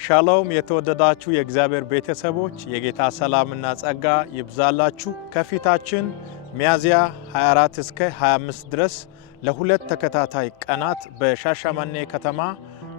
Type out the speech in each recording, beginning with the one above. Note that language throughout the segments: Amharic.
ሻሎም የተወደዳችሁ የእግዚአብሔር ቤተሰቦች የጌታ ሰላምና ጸጋ ይብዛላችሁ። ከፊታችን ሚያዝያ 24 እስከ 25 ድረስ ለሁለት ተከታታይ ቀናት በሻሸመኔ ከተማ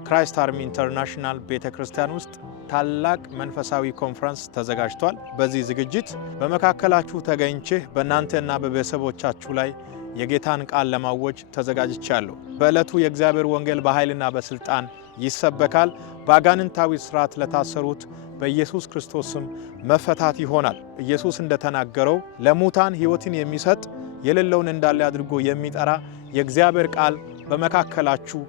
ክራይስት አርሚ ኢንተርናሽናል ቤተክርስቲያን ውስጥ ታላቅ መንፈሳዊ ኮንፈረንስ ተዘጋጅቷል። በዚህ ዝግጅት በመካከላችሁ ተገኝቼ በእናንተና በቤተሰቦቻችሁ ላይ የጌታን ቃል ለማወጅ ተዘጋጅቻለሁ። በዕለቱ የእግዚአብሔር ወንጌል በኃይልና በስልጣን ይሰበካል። በአጋንንታዊ ስርዓት ለታሰሩት በኢየሱስ ክርስቶስ ስም መፈታት ይሆናል። ኢየሱስ እንደተናገረው ለሙታን ሕይወትን የሚሰጥ የሌለውን እንዳለ አድርጎ የሚጠራ የእግዚአብሔር ቃል በመካከላችሁ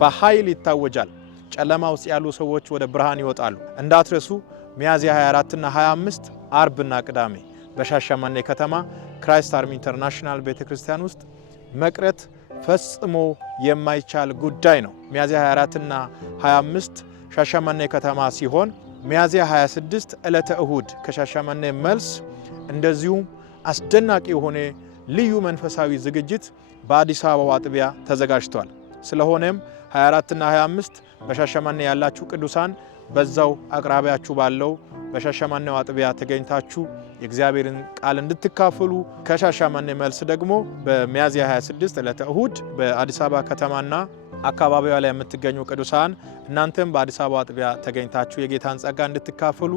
በኃይል ይታወጃል። ጨለማ ውስጥ ያሉ ሰዎች ወደ ብርሃን ይወጣሉ። እንዳትረሱ ሚያዝያ 24 እና 25 አርብና ቅዳሜ በሻሸመኔ ከተማ ክራይስት አርሚ ኢንተርናሽናል ቤተክርስቲያን ውስጥ መቅረት ፈጽሞ የማይቻል ጉዳይ ነው። ሚያዝያ 24 እና 25 ሻሸመኔ ከተማ ሲሆን ሚያዝያ 26 ዕለተ እሁድ ከሻሸመኔ መልስ እንደዚሁም አስደናቂ የሆነ ልዩ መንፈሳዊ ዝግጅት በአዲስ አበባ አጥቢያ ተዘጋጅቷል። ስለሆነም 24 እና 25 በሻሸመኔ ያላችሁ ቅዱሳን በዛው አቅራቢያችሁ ባለው በሻሸመኔው አጥቢያ ተገኝታችሁ የእግዚአብሔርን ቃል እንድትካፈሉ፣ ከሻሸመኔ መልስ ደግሞ በሚያዝያ 26 ዕለተ እሁድ በአዲስ አበባ ከተማና አካባቢዋ ላይ የምትገኙ ቅዱሳን እናንተም በአዲስ አበባ አጥቢያ ተገኝታችሁ የጌታን ጸጋ እንድትካፈሉ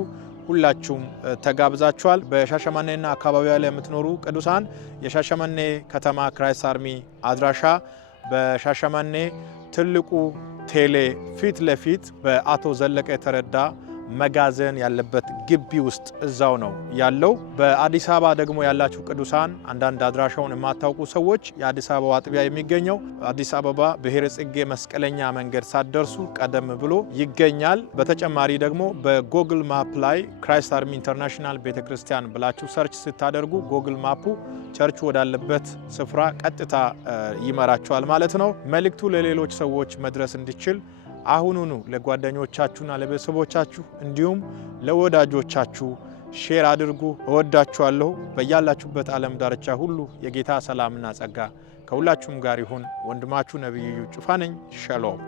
ሁላችሁም ተጋብዛችኋል። በሻሸመኔና አካባቢዋ ላይ የምትኖሩ ቅዱሳን የሻሸመኔ ከተማ ክራይስት አርሚ አድራሻ በሻሸመኔ ትልቁ ቴሌ ፊት ለፊት በአቶ ዘለቀ የተረዳ መጋዘን ያለበት ግቢ ውስጥ እዛው ነው ያለው። በአዲስ አበባ ደግሞ ያላችሁ ቅዱሳን አንዳንድ አድራሻውን የማታውቁ ሰዎች የአዲስ አበባ አጥቢያ የሚገኘው አዲስ አበባ ብሔረ ጽጌ መስቀለኛ መንገድ ሳትደርሱ ቀደም ብሎ ይገኛል። በተጨማሪ ደግሞ በጎግል ማፕ ላይ ክራይስት አርሚ ኢንተርናሽናል ቤተክርስቲያን ብላችሁ ሰርች ስታደርጉ ጎግል ማፑ ቸርቹ ወዳለበት ስፍራ ቀጥታ ይመራችኋል ማለት ነው። መልእክቱ ለሌሎች ሰዎች መድረስ እንዲችል አሁኑኑ ለጓደኞቻችሁና ለቤተሰቦቻችሁ እንዲሁም ለወዳጆቻችሁ ሼር አድርጉ። እወዳችኋለሁ። በያላችሁበት ዓለም ዳርቻ ሁሉ የጌታ ሰላምና ጸጋ ከሁላችሁም ጋር ይሁን። ወንድማችሁ ነብዩ ጩፋ ነኝ። ሻሎም።